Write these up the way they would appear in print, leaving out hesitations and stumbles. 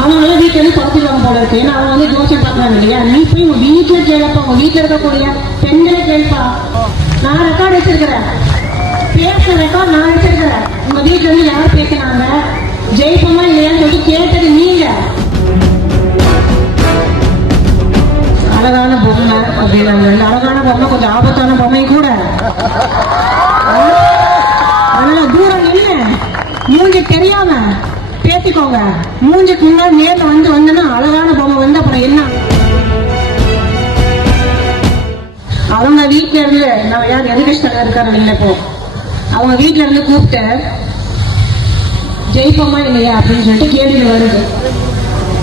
அவனால வீட்டுல இருந்து துரத்திடுவாங்க போல இருக்கு. ஏன்னா அவங்க வந்து ஜோசியம் பார்க்கறாங்க இல்லையா. நீ போய் உங்க வீட்டுல கேட்பா, உங்க வீட்டுல இருக்கக்கூடிய பெண்களை கேட்பா. நான் ரெக்கார்டு வச்சிருக்கிறேன், பேசுற ரெக்கார்ட் நான் வச்சிருக்கிறேன். உங்க வீட்டுல இருந்து யார் பேசினாங்க, ஜெயிப்போமா இல்லையான்னு சொல்லிட்டு கேட்டது நீங்க. அழகான பொம்மை அப்படின்னாங்க. அழகான பொம்மை கொஞ்சம் ஆபத்தான பொம்மை கூட. அதனால தூரம் நின்று மூஞ்சி தெரியாம பேசிக்கோங்க. மூஞ்சிக்கு முன்னாடி நேர்ல வந்தனா அழகான பொம்மை வந்து அப்புறம் என்ன. அவங்க வீட்டுல இருந்து நான் யார் எதிர்கட்சியில் இருக்காரு இல்லை, இப்போ அவங்க வீட்டுல இருந்து கூப்பிட்டு ஜெயிப்போமா இல்லையா அப்படின்னு சொல்லிட்டு கேள்வி வருது.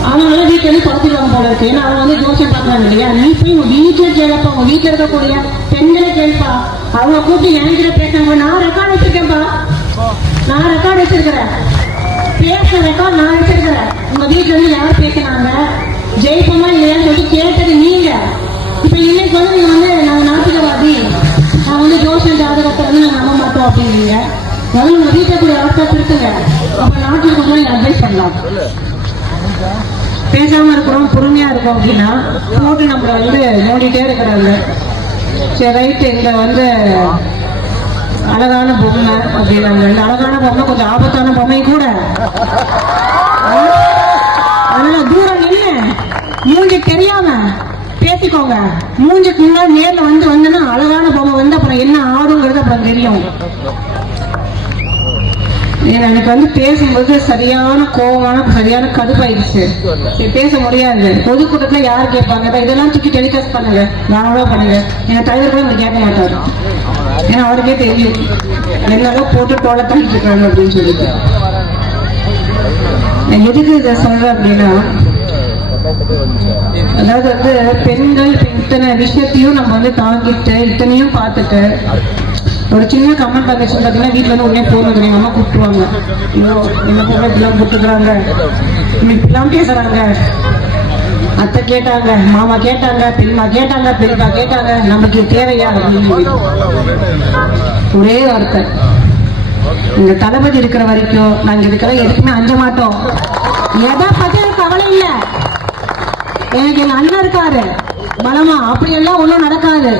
அவனால வீட்டுல இருந்து துரத்திடுவாங்க போல இருக்கு. ஏன்னா அவங்க வந்து ஜோசியம் பார்க்கறாங்க இல்லையா. நீ போய் உங்க வீட்டுல கேட்பா, உங்க வீட்டுல இருக்கக்கூடிய பெண்களை கேட்பா. அவங்க கூப்பிட்டு என்கிட்ட பேசுறாங்க. நான் ரெக்கார்டு வச்சிருக்கேன்ப்பா, நான் ரெக்கார்டு வச்சிருக்கிறேன், பேசுற ரெக்கார்ட் நான் வச்சிருக்கிறேன். உங்க வீட்டுல இருந்து யார் பேசினாங்க, ஜெயிப்போமா இல்லையான்னு சொல்லிட்டு கேட்டது நீங்க. இப்ப இன்னைக்கு வந்து நீங்க வந்து நாங்க நாட்டுக்கவாதி, நான் வந்து ஜோசியம் ஜாதகத்தை வந்து நாங்க நம்ப மாட்டோம் அப்படிங்கிறீங்க. முதல்ல உங்க வீட்டுல கூடிய அவஸ்தா இருக்குங்க. அப்ப நாட்டுக்கு கொஞ்சம் நீங்க அட்வைஸ் பண்ணலாம். பேசாம இருக்கிறோம், பொறுமையா இருக்கும் அப்படின்னா போட்டு நம்மள வந்து நோண்டிட்டே இருக்கிறாங்க. சரி ரைட்டு, இங்க வந்து அழகான பொம்மை அப்படின்னாங்க. அழகான பொம்மை கொஞ்சம் ஆபத்தான பொம்மை கூட. அதனால தூரம் நின்று மூஞ்சி தெரியாம பேசிக்கோங்க. மூஞ்சிக்கு முன்னாடி நேர்ல வந்தனா அழகான பொம்மை வந்து அப்புறம் என்ன ஆகுங்கிறது அப்புறம் தெரியும். எனக்கு வந்து பேசும்போது சரியான கோபமான சரியான கடுப்பாயிடுச்சு. பேச முடியாது. பொதுக்கூட்டத்துல யார் கேட்பாங்க, இதெல்லாம் தூக்கி டெலிகாஸ்ட் பண்ணுங்க, நானோட பண்ணுங்க. எங்க தலைவர் கூட இங்க கேட்க மாட்டாரு. ஏன்னா அவருக்கே தெரியும் என்னெல்லாம் போட்டு தோளத்தாக்கிட்டு இருக்காங்க அப்படின்னு சொல்லிட்டு. எதுக்கு இதை சொல்றேன் அப்படின்னா, அதாவது வந்து பெண்கள் இத்தனை விஷயத்தையும் நம்ம வந்து தாங்கிட்டு இத்தனையும் பார்த்துட்டு ஒரு சின்ன கமெண்ட் வந்துச்சு பார்த்தீங்கன்னா வீட்டுல இருந்து உடனே போன் வந்து எங்க அம்மா கூப்பிட்டுருவாங்க. ஐயோ என்ன போல இப்படிலாம் கூப்பிட்டுக்கிறாங்க, இப்படிலாம் பேசுறாங்க, அத்தை கேட்டாங்க, மாமா கேட்டாங்க, பெரியமா கேட்டாங்க, பெரியப்பா கேட்டாங்க, நமக்கு தேவையா அப்படின்னு ஒரே வார்த்தை. இந்த தளபதி இருக்கிற வரைக்கும் நாங்க இதுக்கெல்லாம் எதுக்குமே அஞ்ச மாட்டோம். எதை பத்தி எனக்கு கவலை இல்லை. எனக்கு எங்க அண்ணன் இருக்காரு பலமா, அப்படியெல்லாம் ஒன்றும் நடக்காது.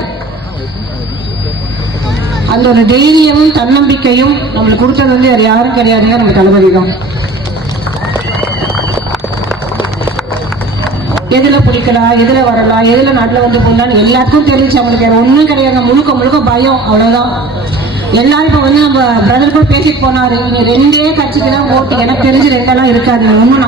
அந்த ஒரு தைரியமும் தன்னம்பிக்கையும் நம்மளுக்கு கொடுத்தது வந்து அது யாரும் கிடையாதுங்க, நம்ம தளபதி தான். எதுல பிடிக்கலாம், எதுல வரலாம், எதுல நாட்டுல வந்து போடலான்னு எல்லாத்துக்கும் தெரிஞ்சு அவங்களுக்கு வேற ஒண்ணும் கிடையாது. முழுக்க முழுக்க பயம், அவ்வளவுதான். எல்லாரும் இப்ப வந்து நம்ம பிரதர் கூட பேசிட்டு போனாரு, ரெண்டே கட்சிக்கு தான் ஓட்டு. எனக்கு தெரிஞ்சு ரெண்டெல்லாம் இருக்காது. ஒன்னும்